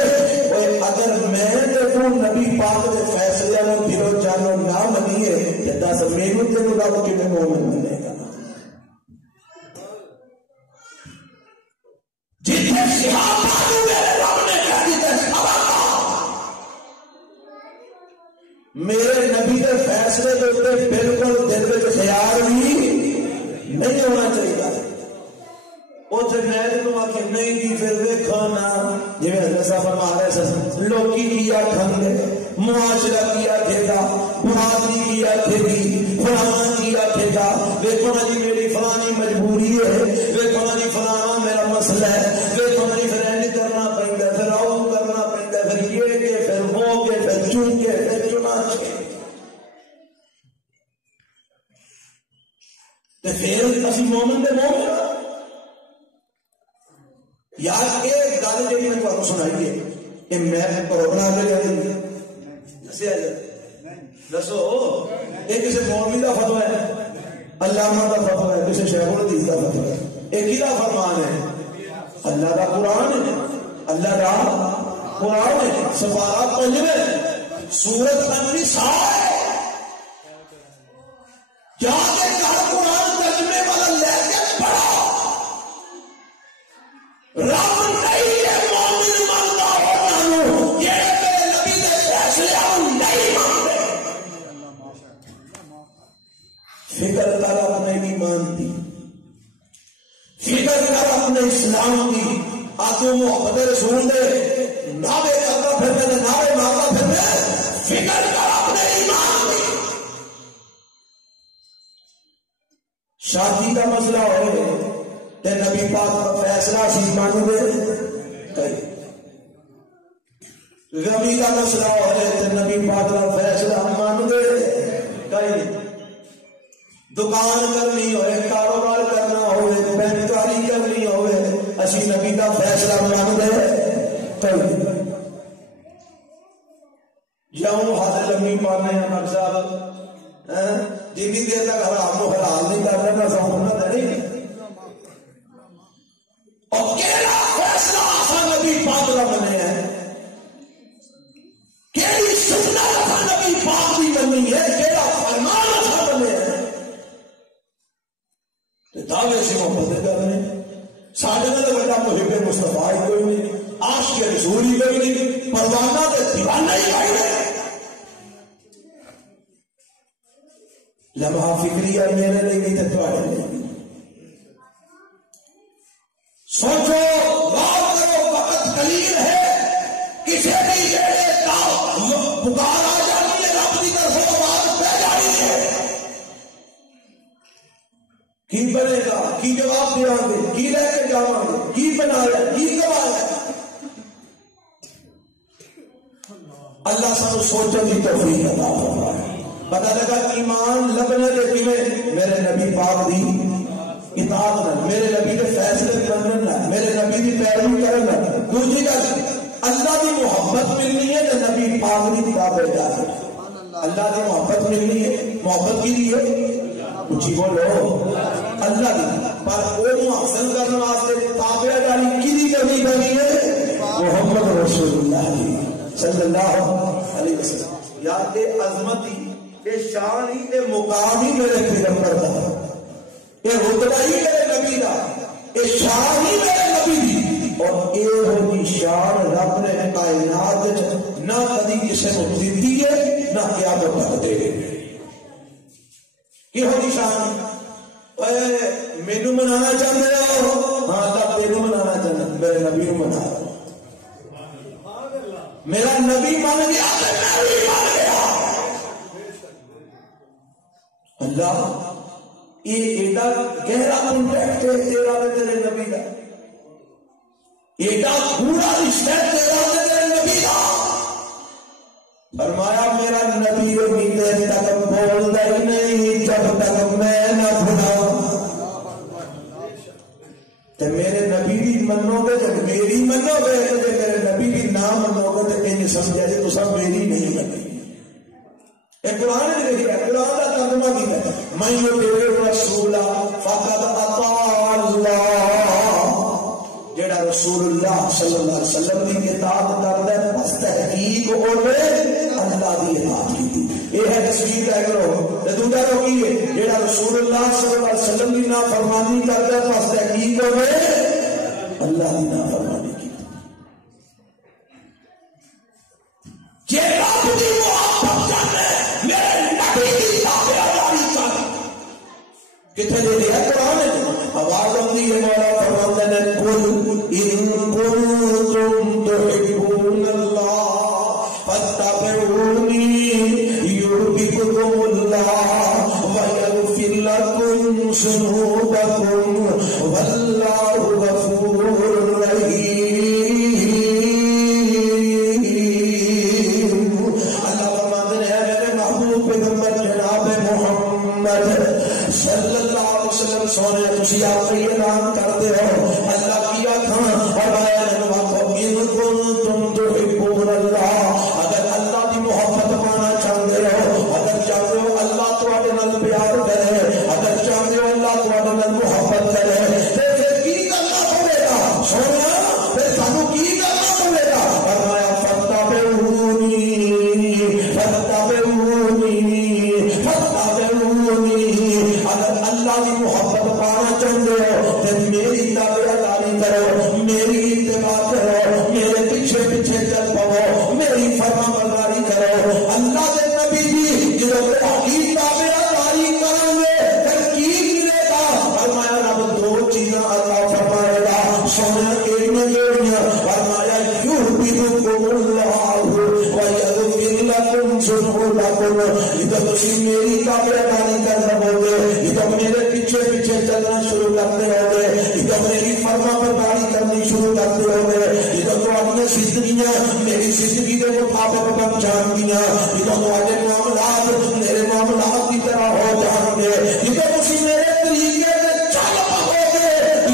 اگر میں دیکھوں نبی پاک کے فیصلے میں دل و جان و نہ منیے کہ دس میرے دل کا کہ میں مومن بنے گا جتنے صحابہ میرے رب نے کہہ دیتے میرے نبی کے فیصلے کے اوپر بالکل دل میں خیال بھی نہیں ہونا چاہیے اتنے میں تینوں آ کے نہیں کی پھر دیکھو نا جی حضرت صاحب فرما رہے لوکی کیا ٹھنڈے معاشرہ کیا ٹھیکا برادری کیا ٹھیکی فلانا کیا ٹھیکا دیکھو نا جی میری فلانی مجبوری ہے دیکھو نا جی فلانا میرا مسئلہ ہے دیکھو نا جی پھر اینڈ کرنا پڑتا ہے پھر آؤ کرنا پڑتا ہے پھر یہ کے پھر وہ کے پھر چون کے پھر چنانچہ پھر اسی مومن دے مومن یار ایک گل جی میں تمہیں سنائیے کہ میں پروگرام میں دسیا دسو یہ کسی مولوی کا فتوی ہے علامہ کا فتوی ہے کسی شیخ الحدیث کا فتوی ہے یہ کہدا فرمان ہے اللہ کا قرآن ہے اللہ کا قرآن ہے سپارہ 5 سورۃ النساء جا کے گھر قرآن ترجمے والا لے کے پڑھا رب نہیں ہے مومن مانتا ہو یہ میرے نبی کے فیصلے ہم نہیں مانتے فکر کر اپنے ایمان کی فکر کر اپنے اسلام کی آتو محبت رسول دے نعرے کرتا پھرنے نعرے مارتا پھرنے فکر کر اپنے ایمان کی شادی کا مسئلہ ہوئے تے نبی پاک کا فیصلہ سی مان دے کئی غمی کا مسئلہ ہوئے تے نبی پاک کا فیصلہ مان دے کئی دکان کرنی ہوئے کاروبار کرنا ہوئے بینکاری کرنی ہوئے اسی نبی کا فیصلہ مان دے کئی جاؤں حاضر لمبی پانے ہیں مر صاحب جنی دیر تک حرام و حلال نہیں کر رہا سمجھنا نہیں اور کیڑا فیصلہ آسان نبی پاک کا بنے ہے کیڑی سنت آسان نبی پاک کی بنی ہے کیڑا فرمان آسان بنے ہے دعوے سے محبت کرنے ساڈے نال بڑا محب مصطفیٰ کوئی نہیں عاشق رسول ہی کوئی نہیں پروانہ تے دیوانہ ہی کوئی نہیں لمحہ فکری اور میرے لیے نہیں تھے تمہارے لیے سوچو غور کرو وقت قلیل ہے کسی بھی جڑے پکار آ جانی ہے رب کی طرف آواز پہ جانی ہے کی بنے گا کی جواب دیا گے کی لے کے جاؤ گے کی بنایا کی کمایا اللہ سب سوچو کی توفیق عطا فرمائے پتہ لگا ایمان لبنے دے کیویں میرے نبی پاک دی اطاعت نہ میرے نبی کے فیصلے کرنے نہ میرے نبی کی پیروی کرنا دوسری گل اللہ کی محبت ملنی ہے تو نبی پاک کی کتاب ہے اللہ کی محبت ملنی ہے محبت کی لیے اچھی بولو اللہ کی پر وہ حاصل کرنے واسطے تابع داری کی کرنی پڑی ہے محمد رسول اللہ صلی اللہ علیہ وسلم وسلم. یار اے عظمت ہی، اے شان ہی، اے مقام ہی میرے پیغمبر دا، اے رتبہ ہی میرے نبی دا، اے شان ہی میرے نبی دی. اور اے ہوئی شان رب نے کائنات نہ کدی کسی کو دیتی ہے نہ قیامت تک دے گی. یہ ہوئی شان. مینو منانا چاہتے ہو؟ ہاں اللہ تینو منانا چاہتا، میرے نبی نو منا. میرا نبی مان گیا تو میں بھی مان گیا. اللہ یہ ایڈا گہرا کانٹیکٹ ہے تیرا تے تیرے نبی کا، ایڈا پورا رشتہ تیرا تے تیرے نبی کا. فرمایا میرا نبی امید تک بولتا ہی نہیں جب تک میں نہ بھلاؤں. تے میرے نبی بھی منو گے جب میری منو گے، تو جب میرے نبی بھی نہ منو گے تو انہیں سمجھا جی تو سب میری نہیں منی. یہ قرآن نے لکھا ہے، قرآن کا ترجمہ بھی ہے، میں یطیع الرسول فقد اطاع اللہ. جڑا رسول اللہ صلی اللہ علیہ وسلم کی اطاعت کرتا ہے بس تحقیق انہیں اللہ کی اطاعت کی. یہ ہے تصویر طے کرو. دوسرا روکی ہے جڑا رسول اللہ صلی اللہ علیہ وسلم کی نافرمانی کرتا ہے بس تحقیق انہیں اللہ کی نافرمانی کی. کتنے دے دیا قرآن ہے. آواز آتی ہے مولا فرماتے ہیں قل ان کنتم تحبون اللہ فاتبعونی یحببکم اللہ ویغفر لکم ذنوبکم واللہ غفور رحیم. اللہ فرماتے ہیں میرے محبوب پیغمبر جناب محمد صلی اللہ علیہ وسلم سونے تسی آپ یہ اعلان کرتے ہو اللہ کیا تھا اور ان کنتم تحبون اللہ. اگر اللہ کی محبت پانا چاہتے ہو، اگر چاہتے ہو اللہ تواڈے نال پیار کرے، اگر چاہتے ہو اللہ تواڈے نال محبت کرے، پھر کی کرنا پڑے گا سونا؟ پھر سانو کی کرنا پڑے گا؟ فرمایا فتبعونی اگر اللہ کی محبت پانا چاہتے ہو تو میری تابعداری کرو، میری اتباع کرو، میرے پیچھے پیچھے چل پاؤ، میری فرما برداری کرو. اللہ کے نبی جی جب کی تابعداری کرو گے پھر کی ملے گا؟ فرمایا رب دو چیزاں اللہ فرمائے گا. سونا فرمایا یحببکم اللہ ویغفر لکم ذنوبکم. جب تسی میری تابعداری کر لو گے، جب میرے پیچھے پیچھے چلنا شروع کرتے ہو گے، جب میری فرما برداری کرنی شروع کرتے ہو گے، جب تمہاری زندگیاں میری زندگی کے مطابق بن جان گیا، جب تمہارے معاملات میرے معاملات کی طرح ہو جان گے، جب تسی میرے طریقے سے چل پاؤ گے،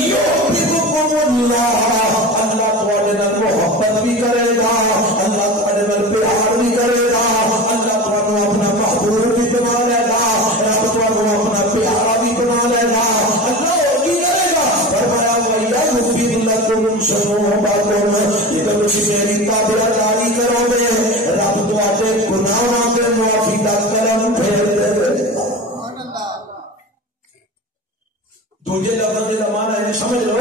یحببکم اللہ. اللہ تمہارے نال محبت بھی کرے گا، اللہ تمہارے نال پیار بھی کرے گا، اللہ تمہیں اپنا محبوب بھی بنا لے گا، رب تمہیں اپنا پیارا بھی بنا لے گا. اللہ اور کی کرے گا؟ فرمایا وَيَغْفِرْ لَكُمْ ذُنُوبَكُمْ. جب تسی میری تابعداری کرو گے رب تمہارے گناہوں کے معافی کا کرم پھیر دے گا. دوجے لفظ کے زمانہ ہے سمجھ لو.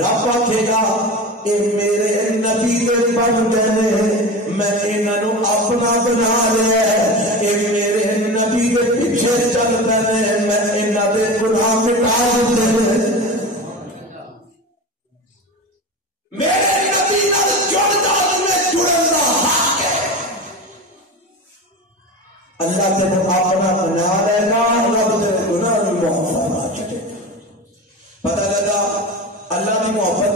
رب آکھے گا اے میرے نبی کے بندے نے میں انہوں اپنا بنا لیا ہے، اے میرے نبی کے پیچھے چلتے ہیں میں انہوں کے گناہ مٹا دیتے ہیں. میرے نبی نال جڑنا تمہیں جڑن دا حق ہے. اللہ تیرے اپنا بنا لے گا، رب تیرے گناہ بھی معاف فرما چھڑے گا. پتہ لگا اللہ کی محبت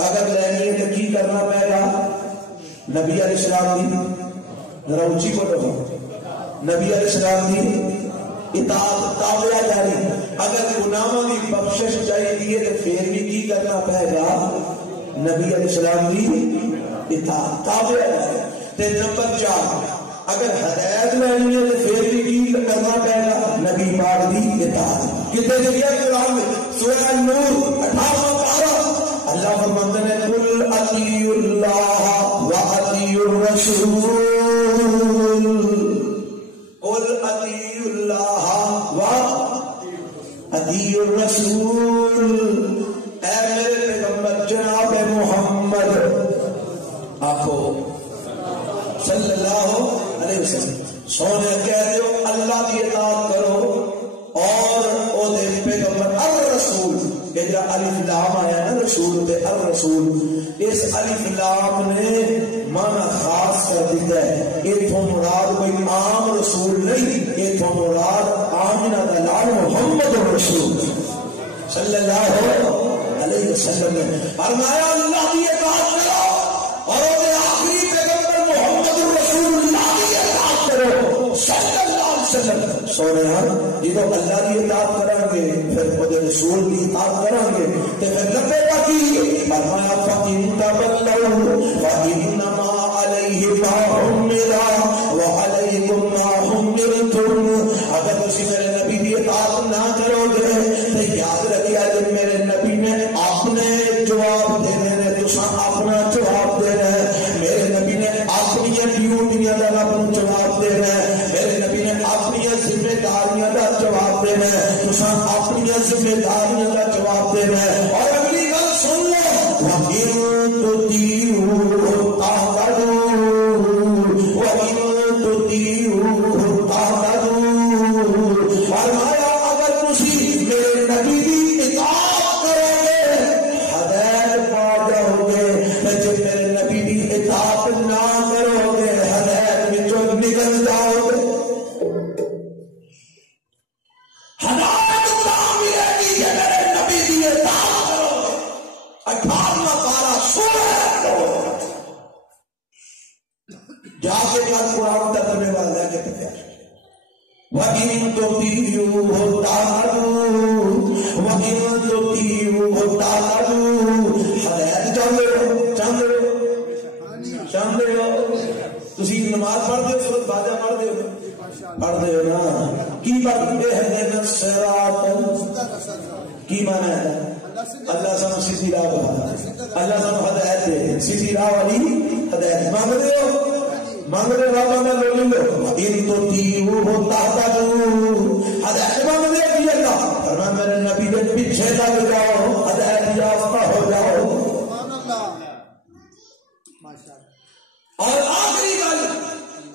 اگر لینی ہے تو کی کرنا پڑے گا؟ نبی علیہ السلام کی ذرا اونچی بولو، نبی علیہ السلام کی اطاعت تابعداری. اگر گناہوں کی بخشش چاہیے تو پھر بھی کی کرنا پڑے گا؟ نبی علیہ السلام کی اطاعت تابعداری. تے نمبر 4 اگر ہدایت لینی ہے تو پھر بھی کی کرنا پڑے گا؟ نبی پاک کی اطاعت. کتنے لکھا قرآن میں سورہ نور 18 پارہ اللہ فرماتے ہیں قل اطیعوا اللہ واطیعوا الرسول وسلم سونے کہہ دیو اللہ کی اطاعت کرو اور او دے پیغمبر الرسول کہ جا الف لام آیا نا رسول تے الرسول اس الف لام نے معنی خاص کر دیتا ہے ایتھوں مراد کوئی عام رسول نہیں ایتھوں مراد آمنہ دا لال محمد الرسول صلی اللہ علیہ وسلم نے فرمایا اللہ کی اطاعت کرو اور وہ آخری پیغمبر محمد الرسول اللہ کی اطاعت کرو صلی اللہ علیہ وسلم سونے جدو اللہ کی اطاعت کریں گے پھر خود رسول کی اطاعت کریں گے تو پھر لبے گا کی فرمایا فَإِن تَوَلَّوْا فَإِنَّمَا عَلَيْهِ مَا حُمِّلَ وَعَلَيْكُمْ مَا حُمِّلْتُمْ اگر تسی میرے نبی کی اطاعت نہ کرو گے تو یاد رکھیا جب میرے نبی نے اپنے جواب دینے نے تساں اپنا جواب دینا ہے میرے نبی نے اپنی ڈیوٹیاں دا اپنا جواب دینا ہے میرے نبی نے اپنی ذمہ داریاں دا جواب دینا ہے تساں اپنی ذمہ داریاں دا جواب دینا ہے اور اگلی گل سن لو وَإِن تُطِيعُوهُ تَهْتَدُوا وَإِن تُطِيعُوهُ تَهْتَدُوا فرمایا اگر تسی میرے نبی کی اطاعت کرو گے ہدایت پا جاؤ گے جب میرے نبی کی اطاعت نہ کرو گے ہدایت وچوں نکل جاؤ گے ہدایت تاں ملے گی کہ میرے نبی کی اطاعت کرو گے 18واں پارہ سورہ جا کے بعد قرآن ترجمے والا لے کے تیار وَإِن تُطِيعُوهُ تَهْتَدُوا وَإِن تُطِيعُوهُ تَهْتَدُوا ہدایت چاہتے ہو تسی نماز پڑھتے ہو سورۃ فاتحہ پڑھتے ہو نا کی پڑھتے ہیں الصراط کی معنی ہے اللہ سانو سیدھی راہ بتا اللہ سانو ہدایت دے سیدھی راہ والی ہدایت مانگتے ہو مانگتے بابا میں لوگ لو ان تو تیوہ تہتدوا ہدایت مانگتے ہو اللہ فرمایا میرے نبی کے پیچھے لگ جاؤ ہدایت یافتہ ہو جاؤ اور آخری گل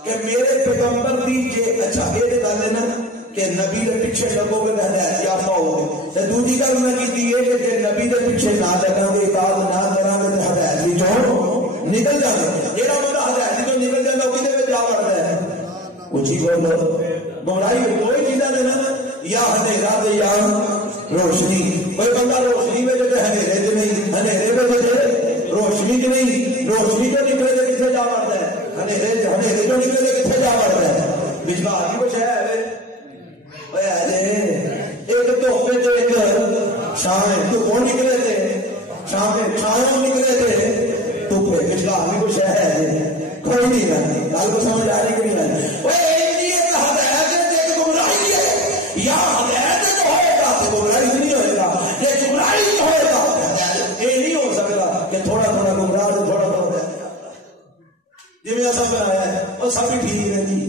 کہ میرے پیغمبر دی یہ اچھا یہ گل ہے نا کہ نبی کے پیچھے لگو گے ہدایت یافتہ ہو گے دوسری گل میں کی کہ نبی کے پیچھے نہ لگا گے اطاعت نہ کریں گے تو ہدایت بھی جو نکل جائے گا یہ بندہ ہدایت جو نکل جائے گا وہ کدھر جا پڑتا ہے اچھی بولو گمراہی کوئی چیزاں دینا یا اندھیرا دے یا روشنی کوئی بندہ روشنی میں جو اندھیرے سے نہیں اندھیرے میں جو روشنی کی نہیں روشنی جو نکلے تو کتنے جا پڑتا ہے اندھیرے جو نکلے تو کتنے جا پڑتا ہے بجوا کی کچھ ہے ایک دھوپے تو ایک شام تو کون نکلے تھے شام شام نکلے تھے دھوپے بجوا کی کچھ ہے کوئی نہیں رہتی گل کو سمجھ آ رہی کہ نہیں رہتی گمراہی ہے یا ہدایت جو ہوئے گا تو گمراہی نہیں ہوئے گا یہ گمراہی جو ہوئے گا یہ نہیں ہو سکتا کہ تھوڑا تھوڑا گمراہ تو تھوڑا تھوڑا جی میں سب بنایا ہے وہ سب ٹھیک ہے جی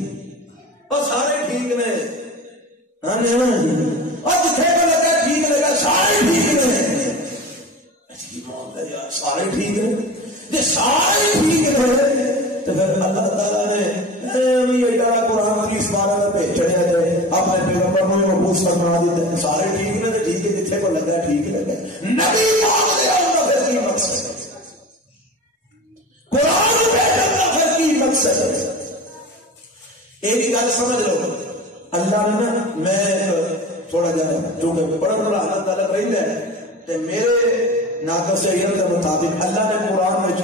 وہ سارے ٹھیک نے اور جتنے کو لگا ٹھیک لگا سارے ٹھیک نے سارے ٹھیک نے جی سارے ٹھیک نے تو پھر اللہ تعالیٰ نے ایڈا قرآن کی اس بارے میں بھیجنے تھے اپنے پیغمبر کو محفوظ فرما دیتے سارے ٹھیک نے تو ٹھیک ہے جتنے کو لگا ٹھیک لگا نبی پاک دے ان کا پھر کی مقصد قرآن بھیجن کا پھر کی مقصد ایک گل سمجھ لو اللہ نے نا میں تھوڑا جا چونکہ بڑا بڑا اللہ تعالیٰ رہتا ہے تو میرے ناقص علم کے مطابق اللہ نے قرآن میں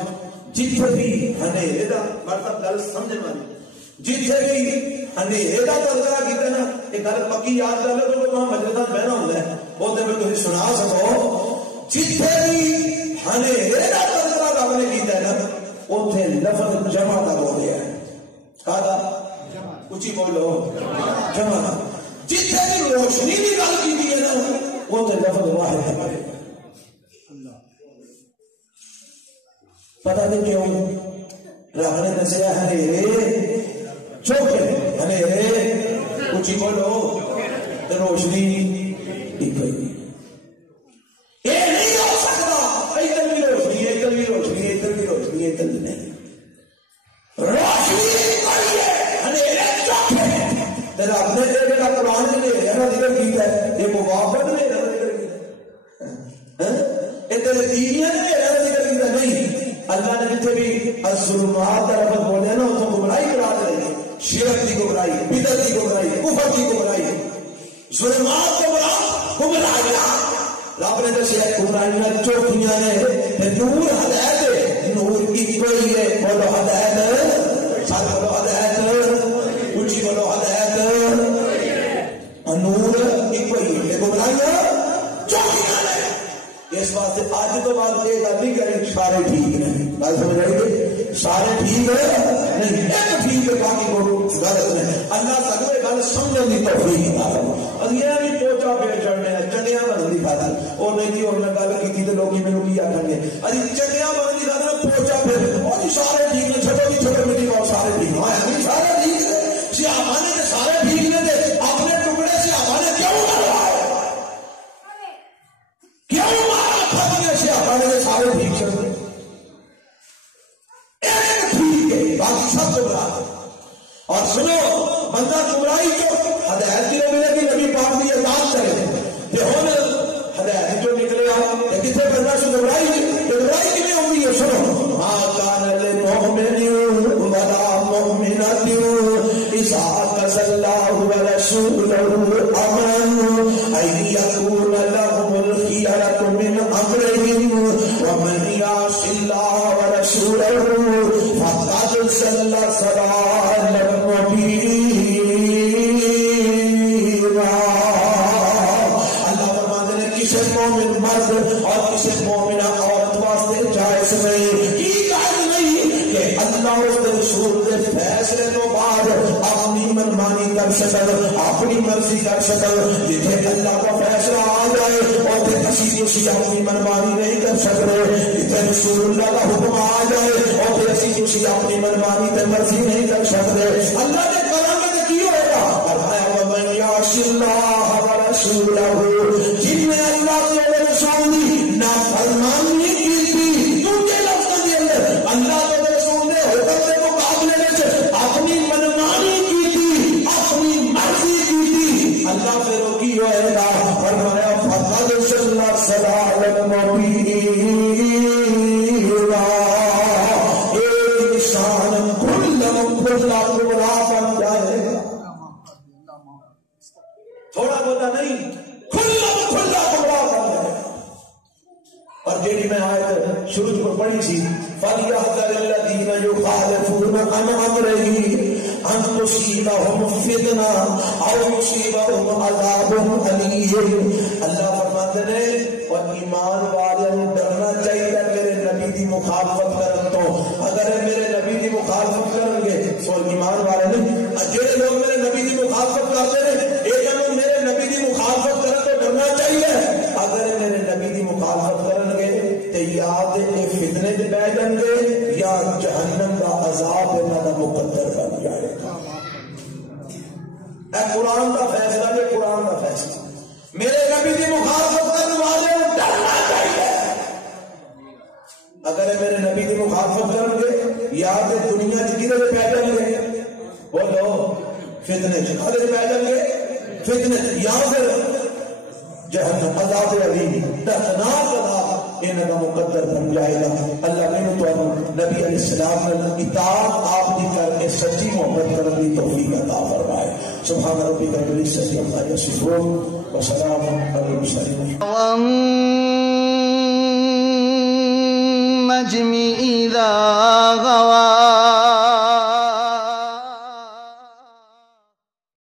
جتنے بھی اندھیرے کا مطلب گل سمجھنے والی جتنے بھی اندھیرے کا تذکرہ کیتا نا یہ گل پکی یاد کر لو جو وہاں مجلسہ بہنا ہوتا ہے وہ تو تمہیں سنا سکو جتنے بھی اندھیرے کا تذکرہ رب نے کیتا ہے نا اتنے لفظ جمع کا ہو گیا ہے کہا اچھی بولو جمع جتنے بھی روشنی کی گل کی ہے نا وہ تو لفظ واحد ہے پتہ نہیں کیوں رب نے دسیا اندھیرے چھوٹے اندھیرے اچھی بولو تو روشنی ایک یہ نہیں ہو سکتا ادھر بھی روشنی ادھر بھی روشنی ادھر بھی روشنی ادھر بھی نہیں روشنی رب نے جڑا قرآن نے ذکر کیتا ہے یہ موافق نے ذکر کیتا ہے ادھر دینیاں نے ذکر کیتا نہیں اللہ نے جتنے بھی الظلمات کا لفظ بولے نا اس کو گمراہی کرا دے شرک کی گمراہی بدعت کی گمراہی کفر کی گمراہی ظلمات گمراہیاں رب نے دسیا گمراہیاں چوکھیاں نے نور ہدایت نور ایک ہی ہے بولو ہدایت ساتھ بولو ہدایت اونچی بولو ہدایت نور ایک ہی ہے گمراہیاں چوکھیاں نے اس واسطے آج تو بات یہ گل نہیں کریں سارے ٹھیک نہیں بات سمجھ رہی ہے سارے ٹھیک ہے نہیں ایک ٹھیک ہے باقی کو غلط نہیں اللہ سانو یہ گل سمجھنے کی توفیق عطا فرمائے اگے بھی پوچا پھیر چڑھنے چنگیا بننے کی خاطر اور نہیں جی اور میں گل کی تو لوگ میرے کی آخر گے ابھی چنگیا بننے کی خاطر پوچا پھر وہ جی سارے ٹھیک نے چھوٹو جی چھوٹے میری بات سارے ٹھیک ہیں سارے ٹھیک ہے صحابہ نے سارے ٹھیک نے اپنے ٹکڑے صحابہ نے کیوں مروائے کیوں صحابہ نے سارے ٹھیک چلتے ٹھیک ہے باقی سب گمراہ اور سنو بندہ گمراہی جو ہدایت کی ملے گی نبی پاک کی اطاعت کرے کہ ہن ہدایت جو نکلے گا کتنے بندہ سے گمراہی کی نہیں ہوگی ہے سنو ما کان للمؤمن ولا مؤمنۃ اذا قضى الله ورسوله امرا ان يكون لهم الخيرة من امرهم ومن يعص الله ورسوله فقد ضل ضلالا مبينا اللہ فرماتے ہیں کسی مومن مرد اور کسی مومنہ عورت واسطے جائز نہیں کہ اللہ اس رسول کے فیصلے تو بعد اپنی منمانی کر سکن اپنی مرضی کر سکن جتنے اللہ کا فیصلہ آ جائے اور پھر کسی اسی اپنی منمانی نہیں کر سکتے جتنے رسول اللہ کا حکم آ جائے اور پھر اسی اسی اپنی منمانی تے مرضی نہیں کر سکتے اللہ نے کرم میں کی ہوگا فرمایا ومن یعص اللہ ورسولہ جن نے اللہ کے رسول کی نافرمانی کی تھی دوسرے لفظوں کے اندر اللہ کے رسول نے حکم کے مقابلے میں اپنی منمانی کی تھی اپنی مرضی کی تھی اللہ سے روکی ہوئے گا فرمایا فقد ضل ضلالا مبینا ایک انسان کھلا گمراہ بن جائے گا تھوڑا بہت نہیں کھلا گمراہ بن جائے گا اور جیڑی میں آیت شروع پر پڑھی سی فَلْيَحْذَرِ الَّذِينَ يُخَالِفُونَ عَنْ أَمْرِهِ أَن تُصِيبَهُمْ فِتْنَةٌ أَوْ يُصِيبَهُمْ عَذَابٌ أَلِيمٌ اللہ فرماتے ہیں اور ایمان والوں ڈرنا چاہیے میرے نبی دی مخالفت کرن تو اگر میرے نبی دی مخالفت کرن گے تو ایمان والے نہیں جڑے لوگ میرے نبی دی مخالفت کرتے ہیں ایک لوگ میرے نبی دی مخالفت کرن تو ڈرنا چاہیے اگر میرے نبی دی مخالفت کرن گے تے یا تے فتنے تے بہ جان گے یا جہنم کا عذاب انہاں دا مقدر بن جائے گا اے قرآن کا فیصلہ ہے قرآن کا فیصلہ میرے نبی دی مخالفت کرنے والے ڈرنا چاہیے اگر میرے نبی دی مخالفت کرن گے یا تے دنیا چ کدے پہ جان گے بولو فتنے چ کدے پہ جان گے فتنے یا پھر جہنم عذاب علیم دردناک عذاب انہاں کا مقدر بن جائے گا اللہ نے تو نبی علیہ السلام نے اطاعت آپ دی کر کے سچی محبت کرنے کی توفیق عطا فرمائے سبحان ربک رب العزت عما یصفون وسلام علی المرسلین والنجم اذا غوا